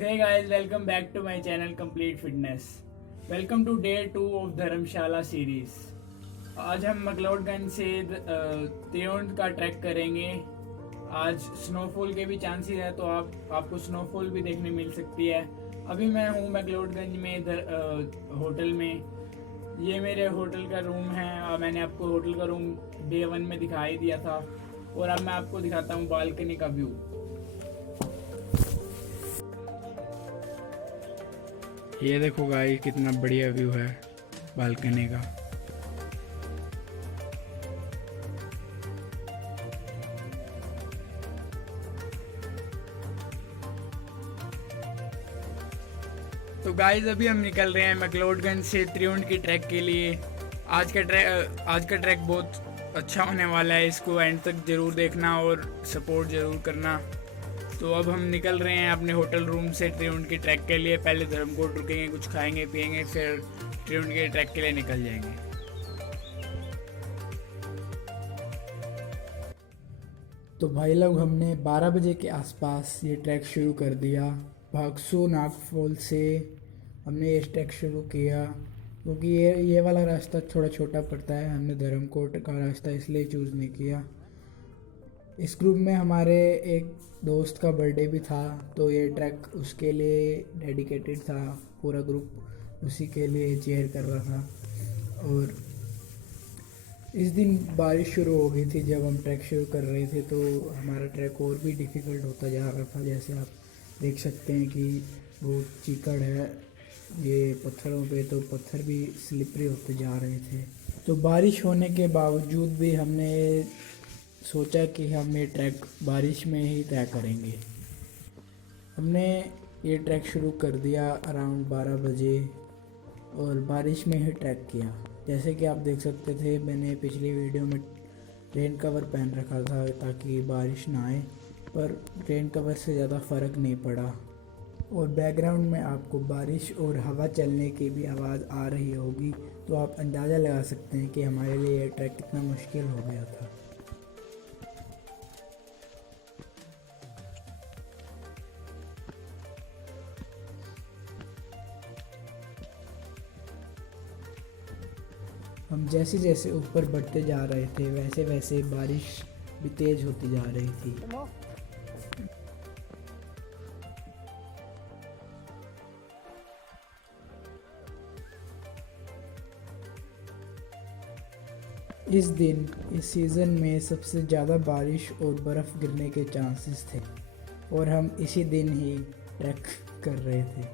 hey guys, welcome back to my channel Complete Fitness. Welcome to day 2 of Dharamshala series. आज हम मकलोडगंज से त्रिउंड का track करेंगे। आज स्नोफॉल के भी चांसेस है, तो आपको स्नोफॉल भी देखने मिल सकती है। अभी मैं हूँ मकलोडगंज में होटल में। ये मेरे होटल का रूम है। मैंने आपको होटल का रूम डे 1 में दिखाई दिया था, और अब मैं आपको दिखाता हूँ बालकनी का व्यू। ये देखो गाइस, कितना बढ़िया व्यू है बालकनी का। तो गाइस, अभी हम निकल रहे हैं मकलोडगंज से त्रिउंड की ट्रैक के लिए। आज का ट्रैक बहुत अच्छा होने वाला है। इसको एंड तक ज़रूर देखना और सपोर्ट ज़रूर करना। तो अब हम निकल रहे हैं अपने होटल रूम से त्रिउंड की ट्रैक के लिए। पहले धर्मकोट रुकेंगे, कुछ खाएंगे पिएंगे, फिर त्रिउंड के ट्रैक के लिए निकल जाएंगे। तो भाई लोग, हमने 12 बजे के आसपास ये ट्रैक शुरू कर दिया। भागसू नागफॉल से हमने ये ट्रैक शुरू किया, क्योंकि ये वाला रास्ता थोड़ा छोटा पड़ता है। हमने धर्मकोट का रास्ता इसलिए चूज़ नहीं किया। इस ग्रुप में हमारे एक दोस्त का बर्थडे भी था, तो ये ट्रैक उसके लिए डेडिकेटेड था। पूरा ग्रुप उसी के लिए चीयर कर रहा था। और इस दिन बारिश शुरू हो गई थी जब हम ट्रैक शुरू कर रहे थे, तो हमारा ट्रैक और भी डिफ़िकल्ट होता जा रहा था। जैसे आप देख सकते हैं कि बहुत चीकड़ है ये पत्थरों पे, तो पत्थर भी स्लिपरी होते जा रहे थे। तो बारिश होने के बावजूद भी हमने सोचा कि हम ये ट्रैक बारिश में ही तय करेंगे। हमने ये ट्रैक शुरू कर दिया अराउंड 12 बजे और बारिश में ही ट्रैक किया। जैसे कि आप देख सकते थे, मैंने पिछली वीडियो में रेन कवर पहन रखा था ताकि बारिश ना आए, पर रेन कवर से ज़्यादा फ़र्क नहीं पड़ा। और बैकग्राउंड में आपको बारिश और हवा चलने की भी आवाज़ आ रही होगी, तो आप अंदाज़ा लगा सकते हैं कि हमारे लिए ये ट्रैक कितना मुश्किल हो गया था। हम जैसे जैसे ऊपर बढ़ते जा रहे थे, वैसे वैसे बारिश भी तेज़ होती जा रही थी। इस दिन इस सीज़न में सबसे ज़्यादा बारिश और बर्फ़ गिरने के चांसेस थे, और हम इसी दिन ही ट्रैक कर रहे थे।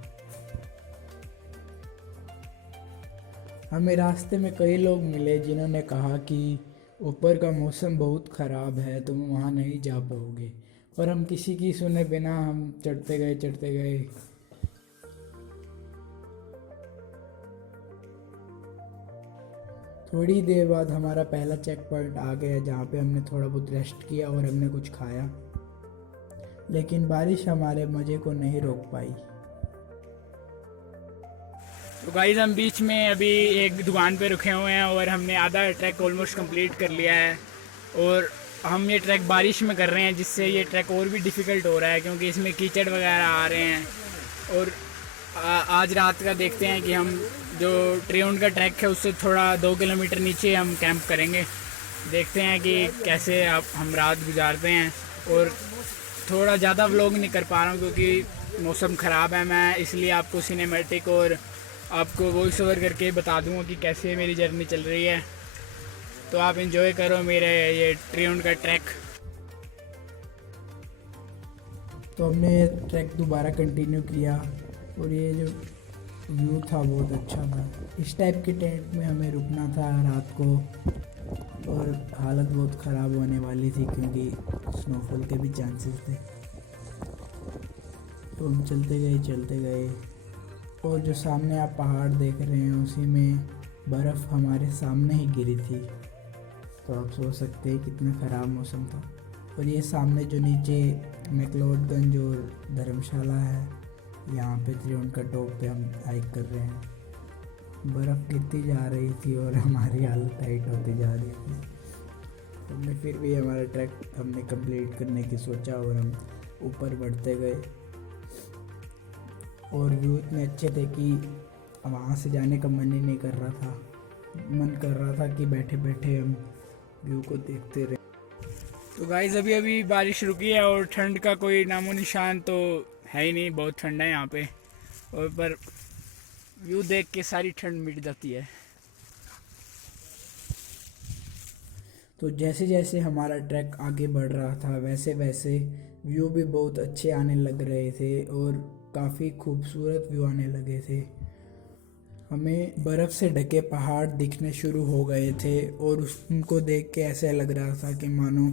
हमें रास्ते में कई लोग मिले जिन्होंने कहा कि ऊपर का मौसम बहुत ख़राब है, तुम वहाँ नहीं जा पाओगे, पर हम किसी की सुने बिना हम चढ़ते गए। थोड़ी देर बाद हमारा पहला चेक पॉइंट आ गया, जहाँ पे हमने थोड़ा बहुत रेस्ट किया और हमने कुछ खाया, लेकिन बारिश हमारे मज़े को नहीं रोक पाई। तो गाइस, हम बीच में अभी एक दुकान पे रुके हुए हैं और हमने आधा ट्रैक ऑलमोस्ट कंप्लीट कर लिया है। और हम ये ट्रैक बारिश में कर रहे हैं, जिससे ये ट्रैक और भी डिफ़िकल्ट हो रहा है, क्योंकि इसमें कीचड़ वगैरह आ रहे हैं। और आज रात का देखते हैं कि हम जो त्रिउंड का ट्रैक है उससे थोड़ा 2 किलोमीटर नीचे हम कैंप करेंगे। देखते हैं कि कैसे हम रात गुजारते हैं। और थोड़ा ज़्यादा व्लॉग नहीं कर पा रहा हूँ क्योंकि मौसम ख़राब है। मैं इसलिए आपको सिनेमैटिक और आपको वॉइस ओवर करके बता दूँगा कि कैसे मेरी जर्नी चल रही है। तो आप एंजॉय करो मेरे ये त्रिउंड का ट्रैक। तो हमने ये ट्रैक दोबारा कंटिन्यू किया, और ये जो व्यू था बहुत अच्छा था। इस टाइप के टेंट में हमें रुकना था रात को, और हालत बहुत ख़राब होने वाली थी क्योंकि स्नोफॉल के भी चांसेस थे। तो हम चलते गए, और जो सामने आप पहाड़ देख रहे हैं उसी में बर्फ़ हमारे सामने ही गिरी थी। तो आप सोच सकते हैं कितना ख़राब मौसम था। और ये सामने जो नीचे मैक्लोडगंज और धर्मशाला है, यहाँ पे त्रिउंड का टॉप पे हम हाइक कर रहे हैं। बर्फ़ गिरती जा रही थी और हमारी हालत टाइट होती जा रही थी। हमने फिर भी हमारा ट्रैक हमने कंप्लीट करने की सोचा और हम ऊपर बढ़ते गए। और व्यू इतने अच्छे थे कि वहाँ से जाने का मन ही नहीं कर रहा था। मन कर रहा था कि बैठे बैठे हम व्यू को देखते रहे। तो गाइस अभी अभी बारिश रुकी है और ठंड का कोई नामो निशान तो है ही नहीं, बहुत ठंडा है यहाँ पे। और पर व्यू देख के सारी ठंड मिट जाती है। तो जैसे जैसे हमारा ट्रैक आगे बढ़ रहा था वैसे वैसे व्यू भी बहुत अच्छे आने लग रहे थे और काफ़ी खूबसूरत व्यू आने लगे थे। हमें बर्फ़ से ढके पहाड़ दिखने शुरू हो गए थे और उनको देख के ऐसा लग रहा था कि मानो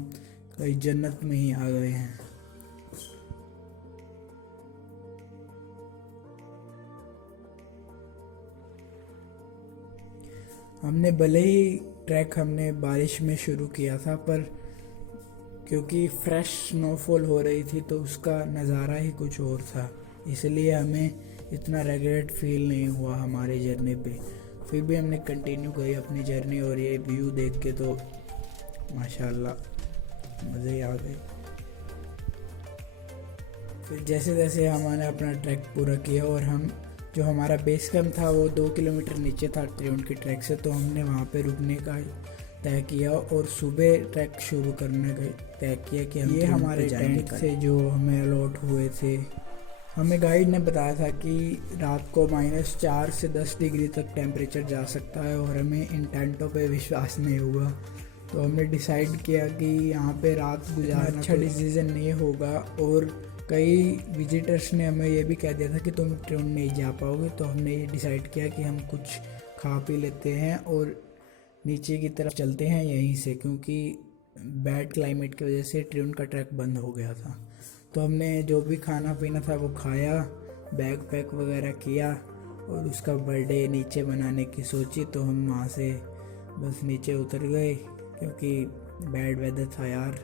कहीं जन्नत में ही आ गए हैं। हमने भले ही ट्रैक हमने बारिश में शुरू किया था, पर क्योंकि फ्रेश स्नोफॉल हो रही थी तो उसका नज़ारा ही कुछ और था, इसलिए हमें इतना रिग्रेट फील नहीं हुआ हमारे जर्नी पे। फिर भी हमने कंटिन्यू करी अपनी जर्नी और ये व्यू देख के तो माशाल्लाह मज़े ही आ गए। फिर जैसे जैसे हमने अपना ट्रैक पूरा किया और हम जो हमारा बेस कैंप था वो 2 किलोमीटर नीचे था त्रिउंड की ट्रैक से, तो हमने वहाँ पे रुकने का तय किया और सुबह ट्रैक शुरू करने का तय किया कि हम ये हमारे टेंट से जो हमें अलॉट हुए थे। हमें गाइड ने बताया था कि रात को -4 से 10 डिग्री तक टेम्परेचर जा सकता है और हमें इन टेंटों पे विश्वास नहीं हुआ। तो हमने डिसाइड किया कि यहाँ पे रात गुजारना अच्छा डिसीजन नहीं होगा। और कई विजिटर्स ने हमें ये भी कह दिया था कि तुम ट्रेन नहीं जा पाओगे, तो हमने ये डिसाइड किया कि हम कुछ खा पी लेते हैं और नीचे की तरफ चलते हैं यहीं से, क्योंकि बैड क्लाइमेट की वजह से ट्रेन का ट्रैक बंद हो गया था। तो हमने जो भी खाना पीना था वो खाया, बैग पैक वगैरह किया और उसका बर्थडे नीचे बनाने की सोची। तो हम वहाँ से बस नीचे उतर गए क्योंकि बैड वेदर था यार।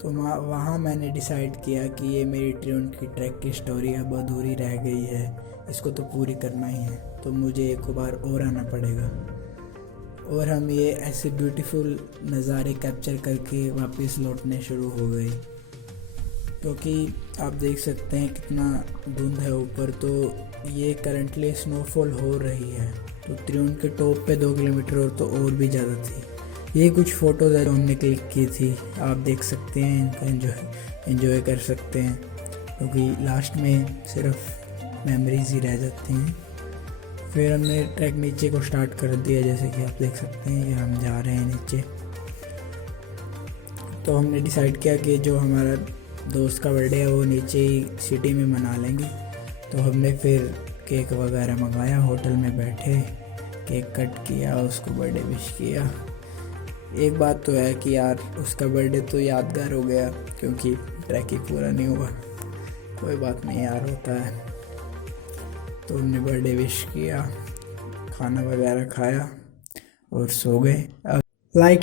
तो वहाँ मैंने डिसाइड किया कि ये मेरी ट्रेन की ट्रैक की स्टोरी अब अधूरी रह गई है, इसको तो पूरी करना ही है, तो मुझे एक बार और आना पड़ेगा। और हम ये ऐसे ब्यूटीफुल नज़ारे कैप्चर करके वापस लौटने शुरू हो गए, क्योंकि आप देख सकते हैं कितना धुंध है ऊपर। तो ये करंटली स्नोफॉल हो रही है। तो त्रिउंड के टॉप पे 2 किलोमीटर और भी ज़्यादा थी। ये कुछ फ़ोटोज़ है जो हमने क्लिक की थी, आप देख सकते हैं, इनका एंजॉय कर सकते हैं, क्योंकि लास्ट में सिर्फ मेमोरीज ही रह जाती हैं। फिर हमने ट्रैक नीचे को स्टार्ट कर दिया, जैसे कि आप देख सकते हैं कि हम जा रहे हैं नीचे। तो हमने डिसाइड किया कि जो हमारा दोस्त का बर्थडे है वो नीचे ही सिटी में मना लेंगे। तो हमने फिर केक वगैरह मंगाया, होटल में बैठे केक कट किया, उसको बर्थडे विश किया। एक बात तो है कि यार उसका बर्थडे तो यादगार हो गया क्योंकि ट्रैक ही पूरा नहीं हुआ। कोई बात नहीं यार, होता है। तो हमने बर्थडे विश किया, खाना वगैरह खाया और सो गए। लाइक